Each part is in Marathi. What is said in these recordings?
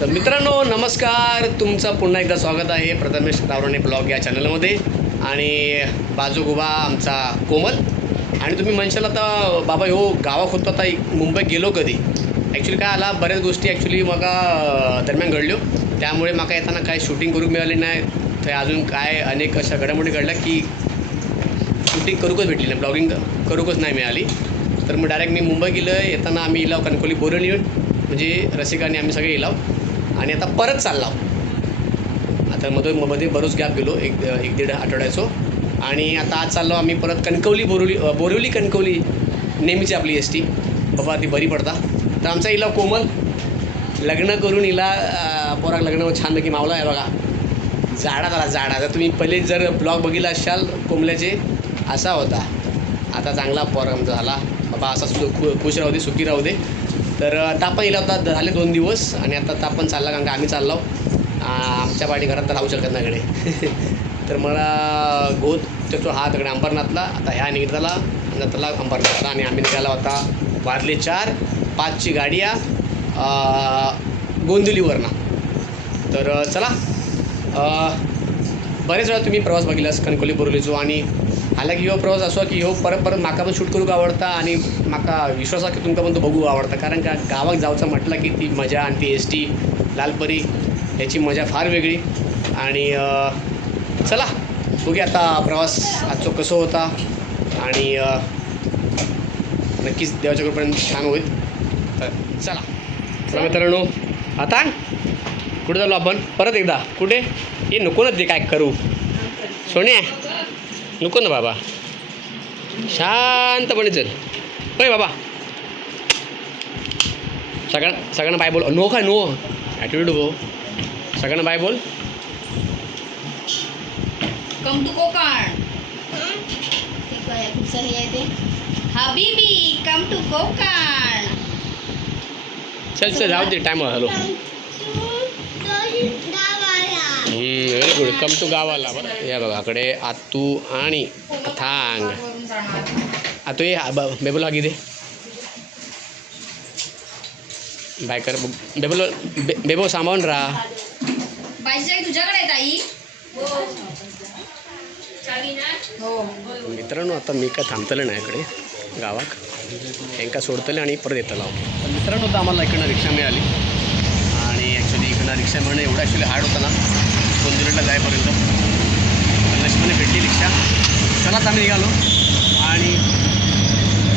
तर मित्रांनो नमस्कार, तुमचं पुन्हा एकदा स्वागत आहे प्रथमेश तावरणे ब्लॉग या चॅनलमध्ये. आणि बाजू उभा आमचा कोमल. आणि तुम्ही म्हणशाल आता बाबा हो गावात होतो, आता मुंबईत गेलो कधी. ॲक्च्युली काय आला, बऱ्याच गोष्टी ॲक्च्युली मला दरम्यान घडल्यो, त्यामुळे मला येताना काय शूटिंग करू मिळाली नाही. तर अजून काय अनेक अशा घडामोडी घडल्या की शूटिंग करूकच भेटली नाही, ब्लॉगिंग करूकच नाही मिळाली. तर मग डायरेक्ट मी मुंबई गेलो. येताना आम्ही इलाव कणकवली बोरवली, म्हणजे रसिकांनी आम्ही सगळे इलाव. आणि आता परत चालला. आता मध्ये बरोच गॅप गेलो, एक दीड आठवड्याचो. आणि आता आज चाललो आम्ही परत कणकवली बोरिवली कणकवली, नेहमीची आपली एस टी बाबा, ती बरी पडता. तर आमचा इलाव कोमल लग्न करून इला पोराक लग्न छान की मावला आहे बघा. जाडा. तर तुम्ही पहिले जर ब्लॉग बघितला असाल कोमल्याचे, असा होता. आता चांगला पोर आमचा झाला बाबा, असा खुश राहू दे, सुखी राहू दे. तर तापण इला होता, झाले 2 दिवस. आणि आता तापण चालला, कारण का आम्ही चाललो आमच्या पाठी, घरात तर राहू शकत नाही कडे. तर मला गोद त्याचो हात कडे अंबरनाथला. आता ह्या निघाला त्याला अंबरनाथला, आणि आम्ही निघाला होता वाजले 4, 5ची गाडी या गोंदिवलीवरनं. तर चला, बरेच वेळा तुम्ही प्रवास बघितलास कणकवली बोरिवलीचो. आणि हालाकी ह्यो प्रवास असो की ह्यो परत माका पण शूट करूक आवडता. आणि माका विश्वास आहे की तुमका पण तो बघू आवडता, कारण का गावात जाऊचं म्हटलं की ती मजा, आणि ती एस टी लालपरी याची मजा फार वेगळी. आणि चला बघूया आता प्रवास आजचो कसं होता. आणि नक्कीच देवाच्या कृपेने छान होईल. तर चला मित्रांनो, आता कुठे झालो आपण परत एकदा, कुठे हे नको ना ते काय करू, सोन्या नको ना बाबा, शांतपणे चल. होय बाबा, सगळ्यांना बाय बोल. नो काय नो ॲटिट्यूड हो, सगळ्यांना बाय बोल. Come to Konkan. खूप सारी आहे ते हबीबी, कम टू कोकण. चल जाऊ दे, time hello. Very good, come to गावाला. बरं या बघा कडे आतू आणि थांग. आतू ये बेबल आगी दे बाय कर. बेबो सामावून राहा. बाईची तुझ्याकडे आहे ताई. मित्रांनो आता मी काय थांबतलं नाही इकडे गावाक, हेंका सोडतले आणि परत येतला. तर मित्रांनो तर आम्हाला इकडनं रिक्षा मिळाली. आणि ॲक्च्युली इकडनं रिक्षा मिळणं एवढं ॲक्च्युली हार्ड होतं ना गोंदिवलीला जायपर्यंत. नशिबाने भेटली रिक्षा. चलाच आम्ही निघालो. आणि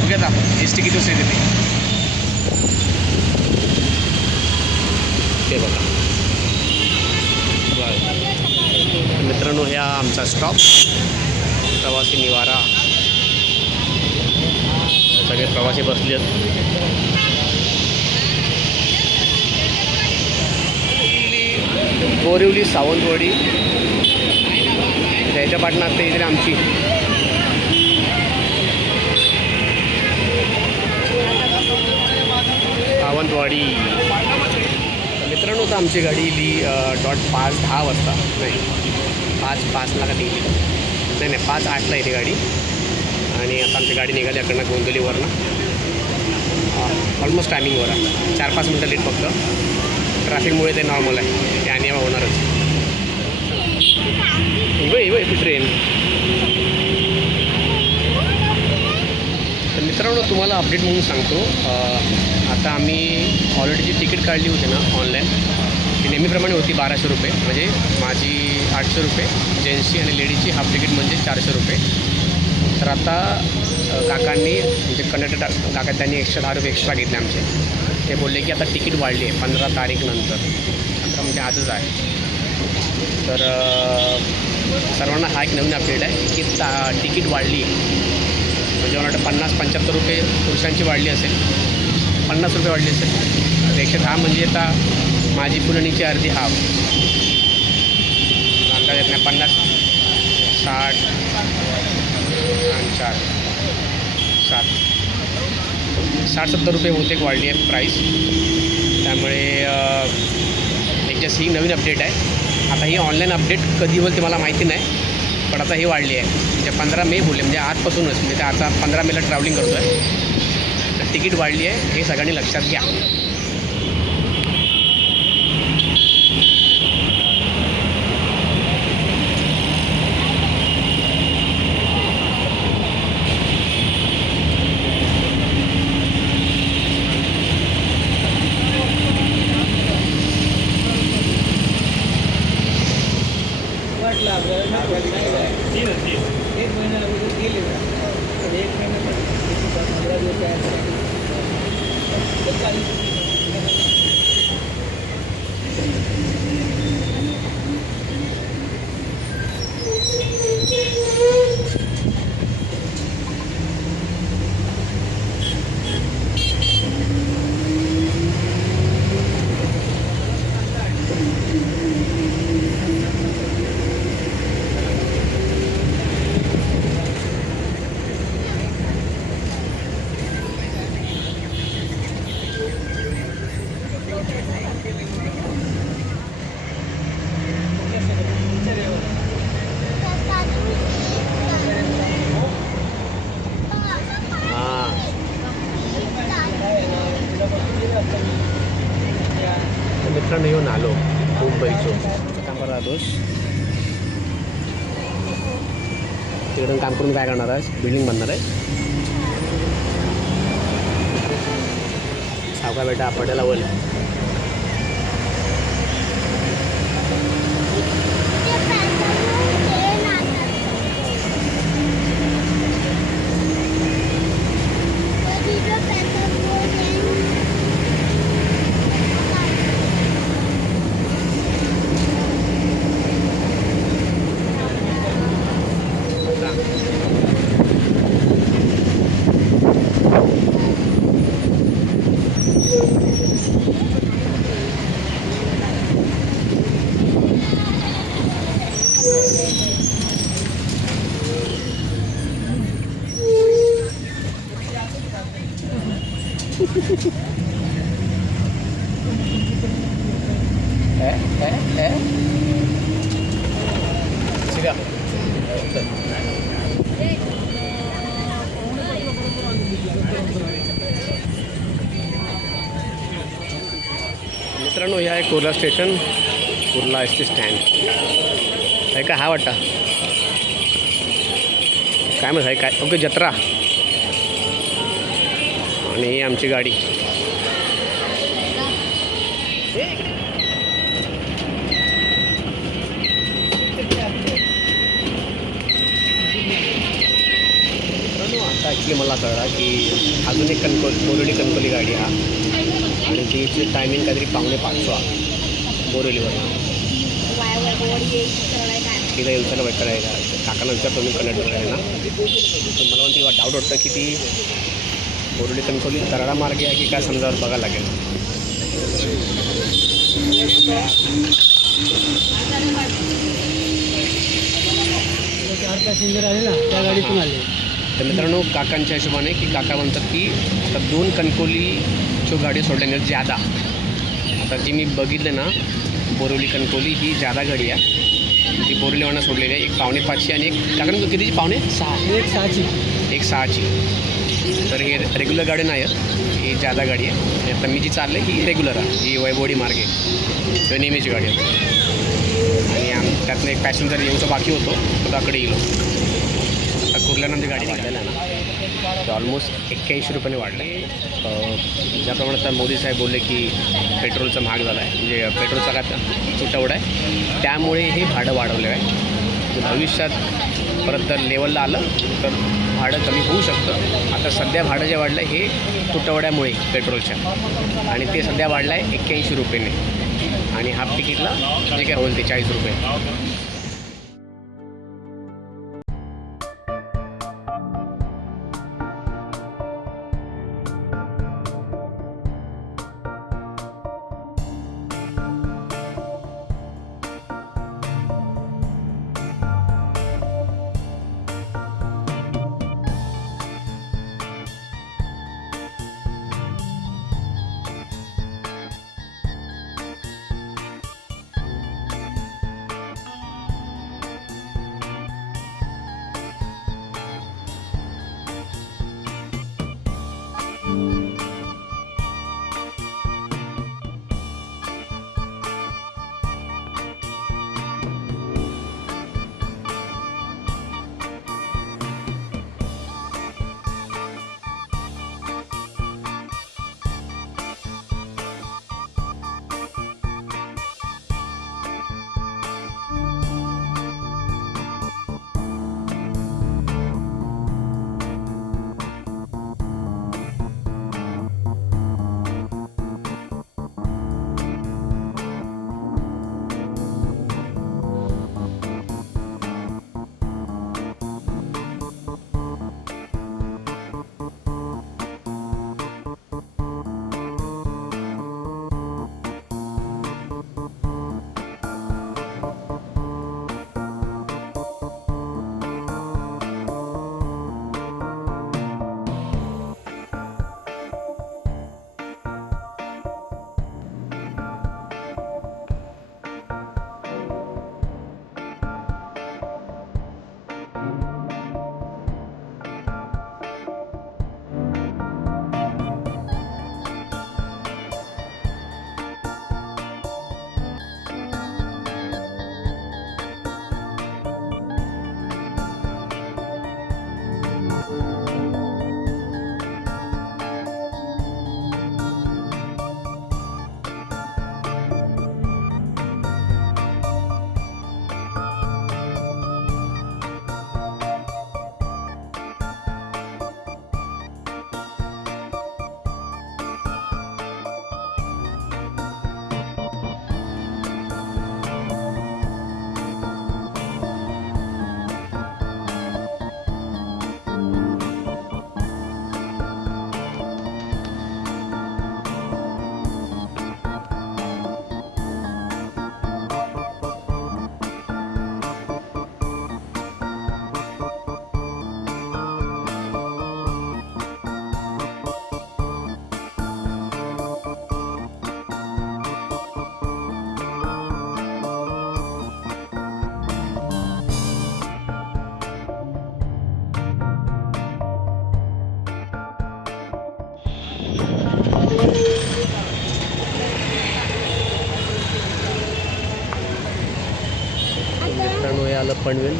बघूयात आपण एस टी किती वाजता येते ते बघा. मित्रांनो ह्या आमचा स्टॉप, प्रवासी निवारा. सगळे प्रवासी बसले आहेत. बोरिवली सावंतवाडी, त्याच्या पाठणार ते इथे आमची सावंतवाडी. मित्रांनो तर आमची गाडी इली .5:10 वाजता, नाही 5:05ला का निघली, नाही 5:08ला येते गाडी. आणि आता आमची गाडी निघाली अकडनं गोंदिवलीवरनं. ऑलमोस्ट टायमिंगवर आहे, 4-5 मिनटं लेट फक्त. ट्रॅफिकमुळे ते नॉर्मल आहे, ते आणि होणारच. इव ट्रेन. तर मित्रांनो तुम्हाला अपडेट म्हणून सांगतो, आता आम्ही ऑलरेडी जी तिकीट काढली होती ना ऑनलाईन, ती नेहमीप्रमाणे होती 1200 रुपये. म्हणजे माझी 800 रुपये, जेंट्सची आणि लेडीजची हाफ तिकीट म्हणजे 400 रुपये. तर आता काकांनी, म्हणजे कंडक्टर काका, त्यांनी 110 रुपये एक्स्ट्रा घेतले आमचे. ते बोलले की आता तिकीट वाढली आहे 15 तारीखनंतर. आता म्हणजे आजच आहे. तर सर्वांना हा एक नवीन अपडेट आहे की तिकीट वाढली. म्हणजे मला वाटतं 50-75 रुपये पुरुषांची वाढली असेल, 50 रुपये वाढली असेल. 110 म्हणजे आता माझी पुरणीची अर्धी हाफ, अंदाज येत नाही. 50, 60 आणि 4, 60-70 रुपये होते वाढली आहे प्राईस. त्यामुळे एक जस्ट ही नवीन अपडेट आहे. आता ही ऑनलाईन अपडेट कधी होईल ते मला माहिती नाही, पण आता ही वाढली आहे. म्हणजे 15 मे बोलले, म्हणजे आजपासूनच. म्हणजे ते आता 15 मेला ट्रॅव्हलिंग करतो आहे, तर तिकीट वाढली आहे, हे सगळ्यांनी लक्षात घ्या. हां मित्रांनो येऊन आलो मुंबईचो काम राहतोस तिकडून काम करून काय करणार आहेस बिल्डिंग बांधणार आहे सावका बेटा पडेला बोल शिऱ्या मित्रांनो हे आहे Kurla station Kurla S T stand आहे का हा वाटता काय म्हणत आहे काय ओके जत्रा आणि ही आमची गाडी आता ॲक्च्युली मला कळला की अजून एक बोरिवली कणकोली गाडी हा आणि तिची टायमिंग काहीतरी 4:45 बोरिवलीवर तिला येऊ सगळं वेट करायला काकांना विचारतो मी कनेक्टर आहे ना तर मला पण ती डाऊट वाटतं की ती बोरिवली कणकोली तराडा मार्गे आहे की काय समजावं बघायला लागेल पॅसेंजर आले ना त्या गाडीतून आले तर मित्रांनो काकांच्या हिशोबाने की काका म्हणतात की आता 2 कणकोलीच्या गाडी सोडल्याने ज्यादा आता जी मी बघितले ना बोरिवली कणकोली ही ज्यादा गाडी आहे ती बोरिवलीवाना सोडलेली आहे 5:45 आणि एक काकांना कितीची 5:30 एक 6ची तर हे रेग्युलर गाडी नाही आहे ही ज्यादा गाडी आहे आणि आता मी जी चालले ही रेग्युलर आहे ही वैभवडी मार्गे किंवा नेहमीची गाडी आहे आणि त्यातनं एक पॅसेंजर येऊचा बाकी होतो तो त्याकडे येईल आता कुर्ल्यानंतर गाडी वाढलेला आहे ना तर ऑलमोस्ट 81 रुपयाने वाढलं आहे ज्याप्रमाणे आता मोदी साहेब बोलले की पेट्रोलचा महाग झाला आहे म्हणजे पेट्रोलचा काय तुटवडा आहे त्यामुळे हे भाडं वाढवलं आहे भविष्यात परत जर लेवलला आलं तर भाडं कमी होऊ शकतं आता सध्या भाडं जे वाढलं हे तुटवड्यामुळे पेट्रोलच्या आणि ते सध्या वाढलं आहे 81 रुपयाने आणि हाफ तिकीटला जे काय होईल ते 40 रुपये आलं पनवेल.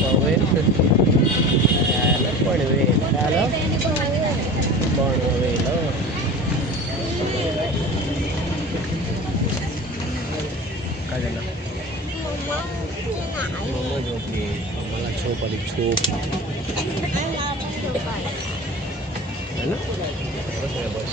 पनवेल पनवेल आलं पनवेल. काय झालं? मम्मा झोपली. मम्माला झोप आली. झोप है ना. बस आहे बस.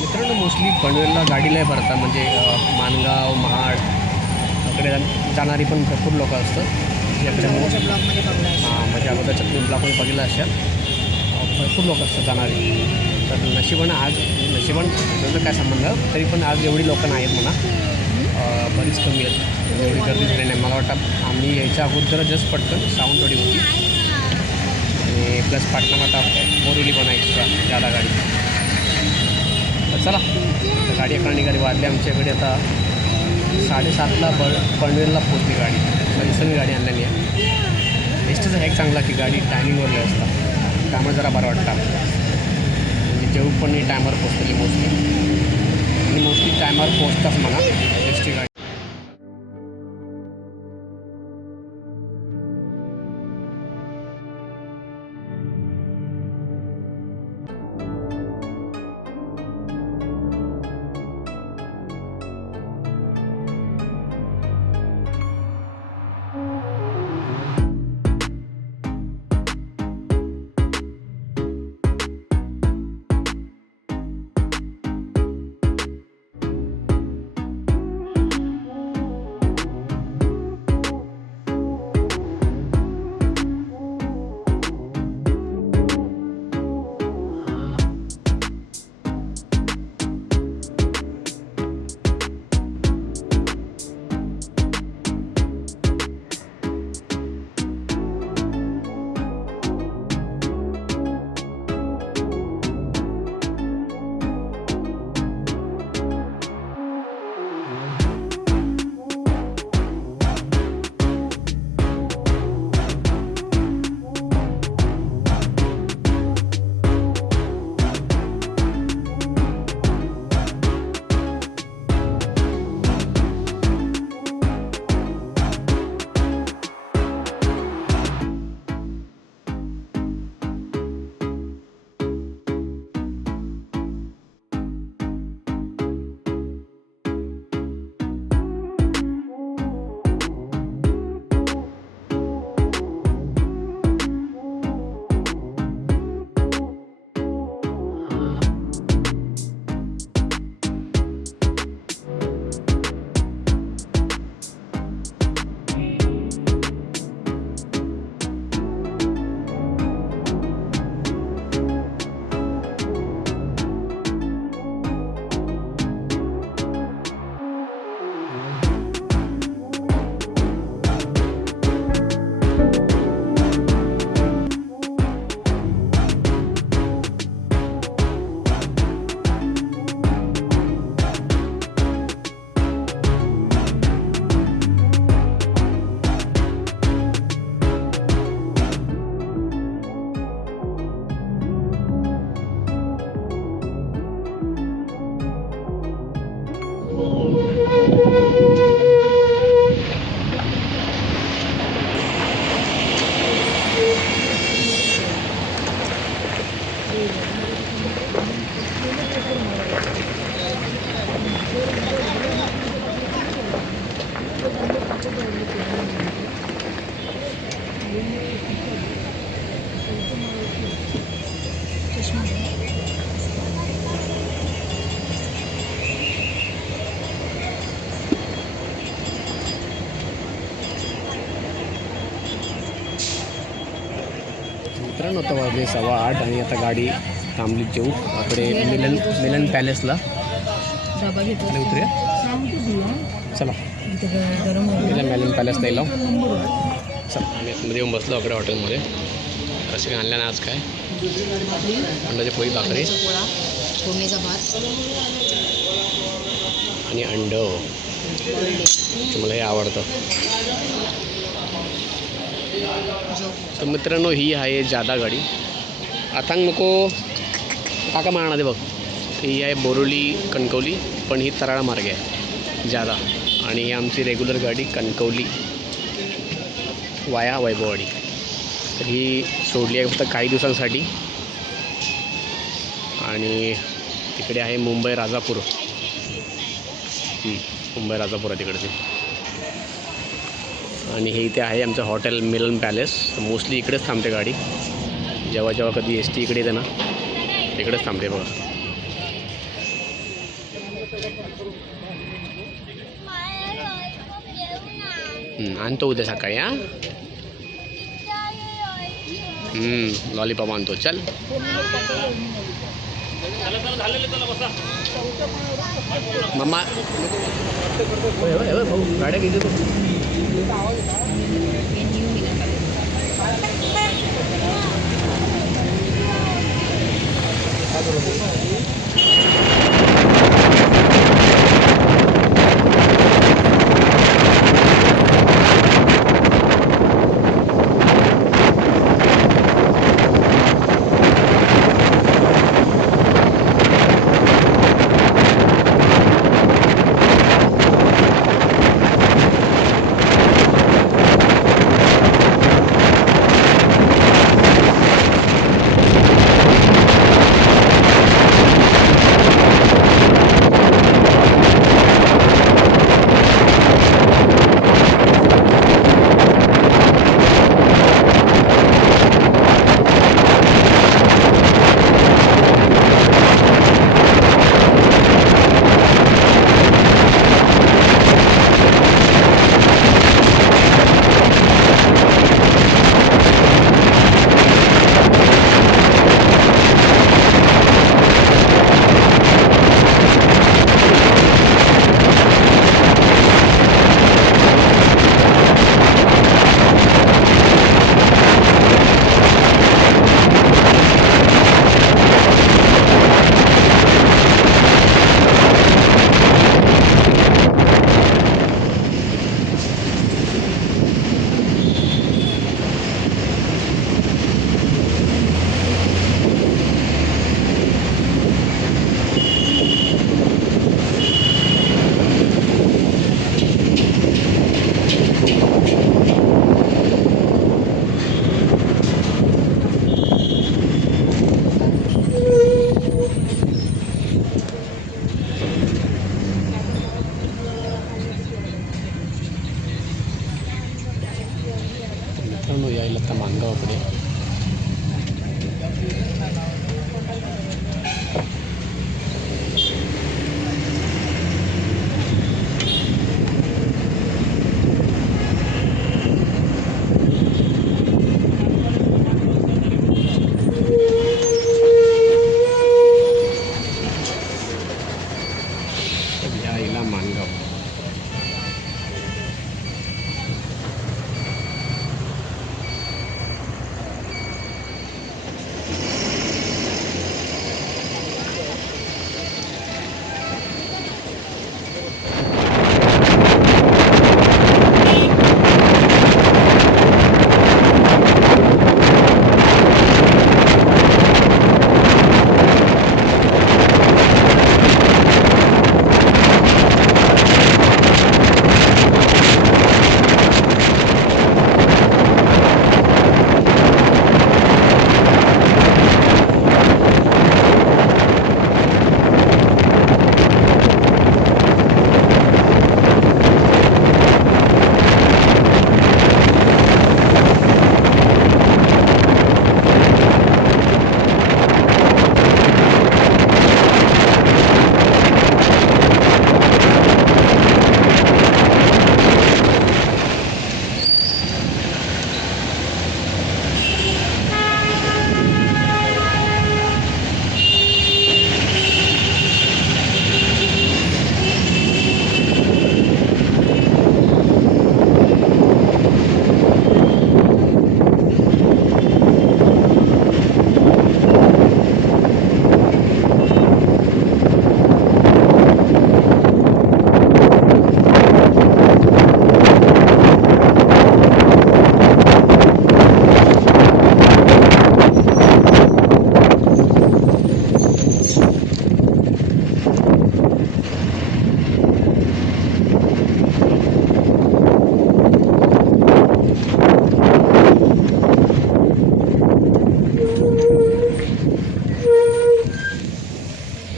मित्रांनो मोस्टली पनवेलला गाडीला भरता म्हणजे माणगाव महाड इकडे जाणारी पण भरपूर लोक असतात याकडे. हां म्हणजे अगोदरच्या ब्लॉकमध्ये बघितलं अशा भरपूर लोक असतात जाणारी. तर नशिबानं आज त्याचा काय संबंध तरी पण आज एवढी लोक नाहीत म्हणा. बरीच कमी आहेत. एवढी गर्दी झाली नाही. मला वाटतं आम्ही यायच्या अगोदर जस्ट पटकन सावंतवाडी होती आणि प्लस पाटणामाटा बोरिवली पण आहे एक्स्ट्रा जादा गाडी. तर चला गाडी एका गाडी वाढली आमच्याकडे. आता 7:30ला पनवेलला पोचली गाडी. सगळी गाडी आणलेली आहे. एस टीचा एक चांगला की गाडी टायमिंगवरली असतात त्यामुळे जरा बरं वाटतं. म्हणजे जेवण पण टायमावर पोचतली मोस्टली टायमावर पोचतात म्हणा एस टी गाडी. मित्रांनो आता वाजले 8:15 आणि आता गाडी थांबली जेऊ आपले मिलन पॅलेसला उतरूया. चला मिलन पॅलेसला येलो. चला आम्ही आतमध्ये येऊन बसलो आपल्या हॉटेलमध्ये. कसे काय आणलं ना आज काय अंड्याची पोळी भाकरी पोळा फोडणीचा भात आणि अंडं. मला हे आवडतं. तर मित्रांनो ही आहे जादा गाडी. अथांग नको काका मारणार बघ. ही आहे बोरिवली कणकवली, पण ही तराळा मार्गे आहे जादा. आणि ही आमची रेग्युलर गाडी कणकवली वाया वैभववाडी. तर ही सोडली आहे फक्त काही दिवसांसाठी. आणि तिकडे आहे मुंबई राजापूर. मुंबई राजापूर आहे तिकडचे. आणि हे इथे आहे आमचं हॉटेल मिलन पॅलेस. मोस्टली इकडेच थांबते गाडी. जेव्हा जेव्हा कधी एस टी इकडे येते ना इकडेच थांबते बघा. आणतो उद्या सकाळी. हां लॉलीपॉप आणतो. चल मम्मा भाऊ गाड्या किती तू.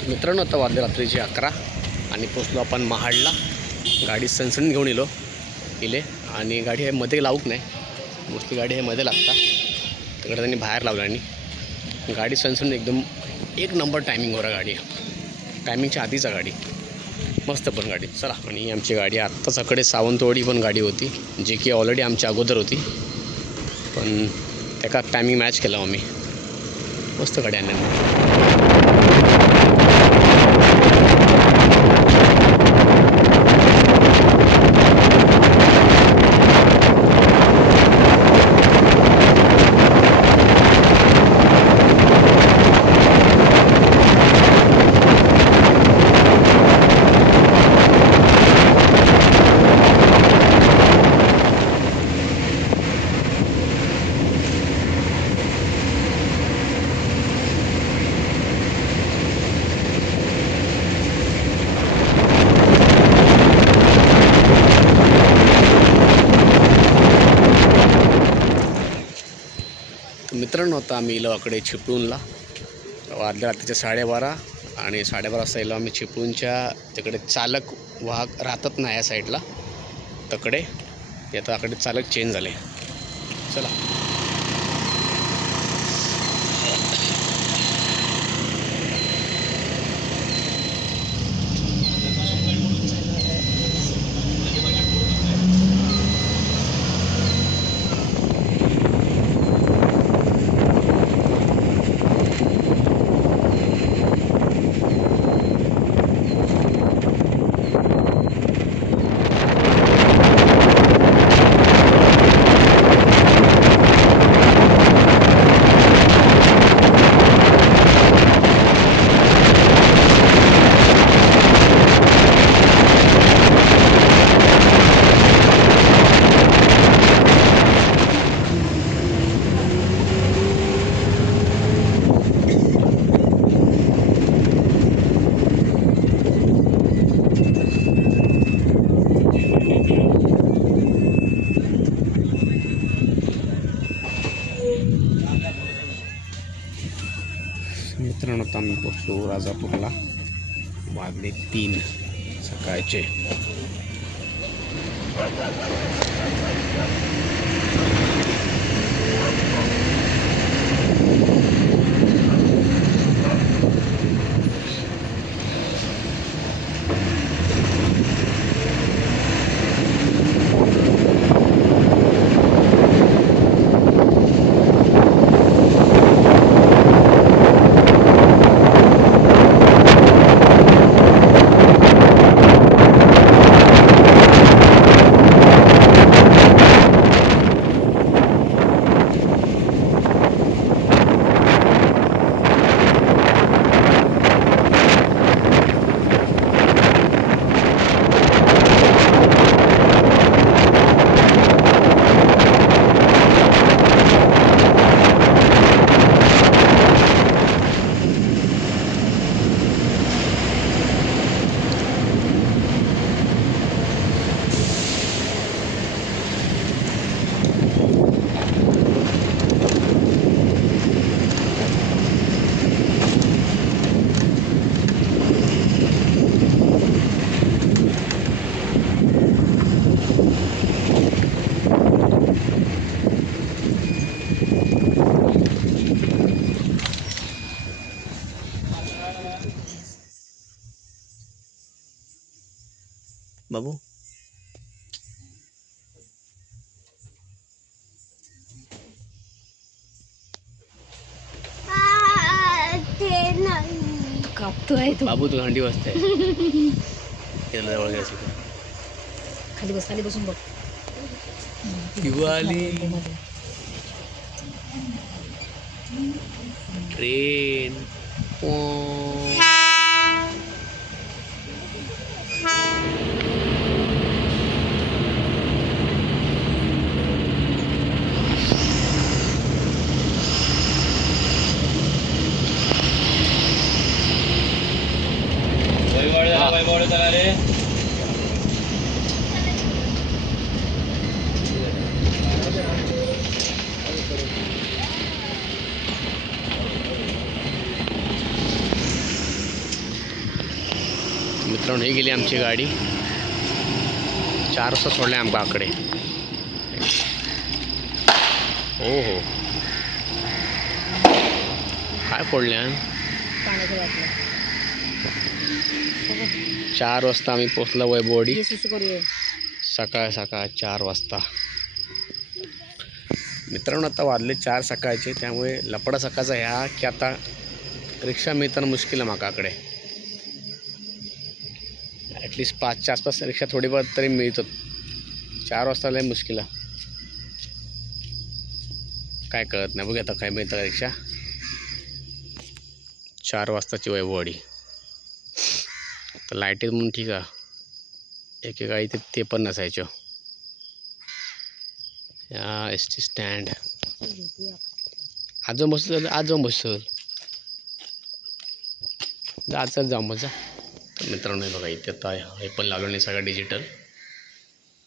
मित्रांनो, आता वाजले रात्रीचे 11 आणि पोचलो आपण महाडला. गाडी सणसणीत घेऊन इले आणि गाडी हे मध्ये लावूक नाही, मोठी गाडी हे मध्ये लागता, तिकडे त्यांनी बाहेर लावलं आणि गाडी सणसणीत एकदम एक नंबर टायमिंगवर गाडी, टायमिंगच्या आधीचा गाडी, मस्त पण गाडी. चला, आणि आमची गाडी आत्ताच्याकडे सावंतवाडी पण गाडी होती, जी की ऑलरेडी आमच्या अगोदर होती, पण त्याका टायमिंग मॅच केला आम्ही. मस्त गाडी आणली. मित्रांनो, आता आम्ही इलो आकडे चिपळूणला. वाजल्या रात्रीचे 12:30 आणि 12:30 वाजता इलो आम्ही चिपळूणच्या तिकडे चालक वाहक राहतात ना या साईडला, तकडे आता आकडे चालक चेंज झाले. चला, मित्रांनो, आता आम्ही पोचलो राजापूरला. वाजले 3 सकाळचे. बाबू, कापतोय तो. बाबू तू हंडी वाजते. त्याला जवळ घ्यायची खाली बस, खाली बसून बघ. दिवाळी ट्रेन. मित्रांनो ही गेली आमची गाडी 4 वाजता सोडले आमका आकडे हो हो काय पडल्या 4 वाजता आम्ही पोचलो वैभववाडी सकाळ 4 वाजता मित्रांनो आता वाजले 4 सकाळचे त्यामुळे लपडा सकाळचा ह्या की आता रिक्षा मिळताना मुश्किल आहे माकाकडे ॲटलिस्ट 5च्या आसपास रिक्षा थोडीफार तरी मिळतात 4 वाजता लय मुश्किल आहे काय कळत नाही बघा आता काय मिळतं का रिक्षा 4 वाजताची वैभववाडी तर लाईटीत म्हणून ठीक आहे एकेकाळी ते पण नसायचं या एस टी स्टँड आज जाऊन बसल जा जाऊ मजा तर मित्रांनो बघा इथे आता हे पण लावलं नाही सगळं digital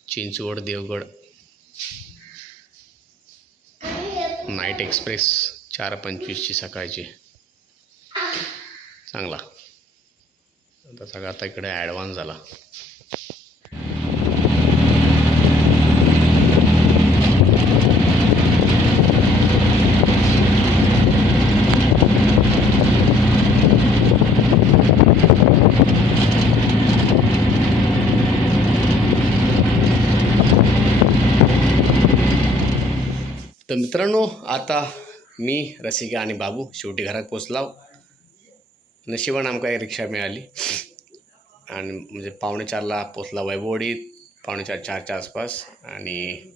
Chinchwad Devgad night express 4:25ची सकाळची चांगला आता सगळं आता इकडे ॲडव्हान्स झाला तर मित्रांनो आता मी रसिका आणि बाबू शेवटी घरात पोचलाव नशिबानं आमका एक रिक्षा मिळाली आणि म्हणजे 3:45ला पोचला वैभववाडीत 3:45-4च्या आसपास आणि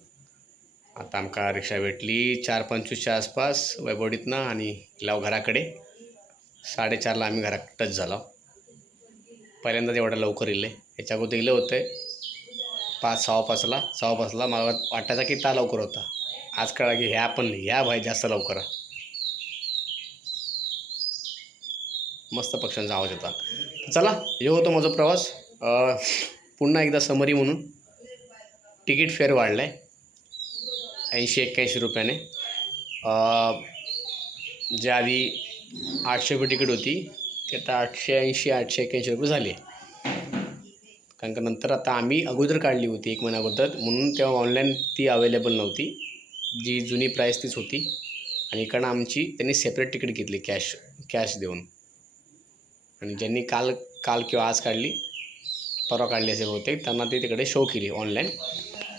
आता आमका रिक्षा भेटली 4:25च्या आसपास वैभववाडीतनं आणि लाव घराकडे 4:30ला आम्ही घरात टच झालो पहिल्यांदाच एवढा लवकर इले याच्या अगोदर इलं होतं 5:15ला मला वाटायचा की ता लवकर होता आज कळा की ह्या भाई जास्त लवकर मस्त पक्ष्यांचा आवाज होता चला हे होतं माझा प्रवास पुन्हा एकदा समरी म्हणून तिकीट फेअर वाढला आहे 80-81 रुपयाने जे आधी 800 रुपये तिकीट होती ते आता 880-881 रुपये झाले कारण का नंतर आता आम्ही अगोदर काढली होती 1 महिना अगोदर म्हणून तेव्हा ऑनलाईन ती अवेलेबल नव्हती जी जुनी प्राईस तीच होती आणि इकडनं आमची त्यांनी सेपरेट तिकीट घेतली कॅश देऊन आणि ज्यांनी काल किंवा आज काढली परवा काढली असे बहुतेक त्यांना ते तिकडे शो केली ऑनलाईन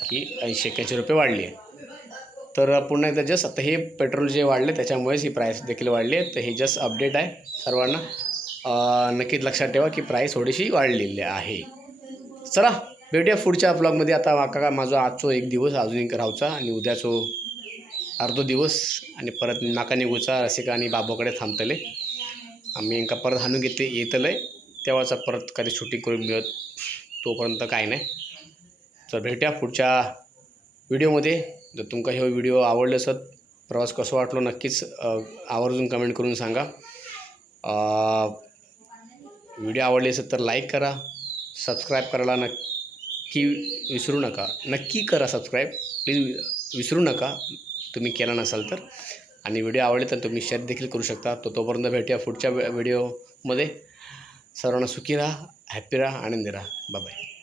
की 80-81 रुपये वाढली आहे तर पुन्हा एकदा जस्ट आता हे पेट्रोल जे वाढले त्याच्यामुळेच ही प्राईस देखील वाढली आहे तर हे जस्ट अपडेट आहे सर्वांना नक्कीच लक्षात ठेवा की प्राईस थोडीशी वाढलेली आहे चला भेटूया पुढच्या ब्लॉगमध्ये आता माझा आजचो 1 दिवस अजून एक राहूचा आणि उद्याचो अर्धो दिवस आणि परत नाका निघूचा रसिका आणि बाबूकडे थांबतले आम्ही एका परत हाणून येतलं आहे तेव्हाचा परत कधी शूटिंग करून मिळत तोपर्यंत काय नाही तर भेटूया पुढच्या व्हिडिओमध्ये जर तुमका हे व्हिडिओ आवडले असत प्रवास कसं वाटलो नक्कीच आवर्जून कमेंट करून सांगा व्हिडिओ आवडले असेल तर लाईक करा सबस्क्राईब करायला नक्की करा सबस्क्राईब प्लीज विसरू नका तुम्ही केला नसाल तर आणि व्हिडिओ आवडले तर तुम्ही शेअर देखील करू शकता तोपर्यंत भेटूया पुढच्या व्हिडिओमध्ये सर्वांना सुखी राहा हॅप्पी राहा आनंदी राहा बाय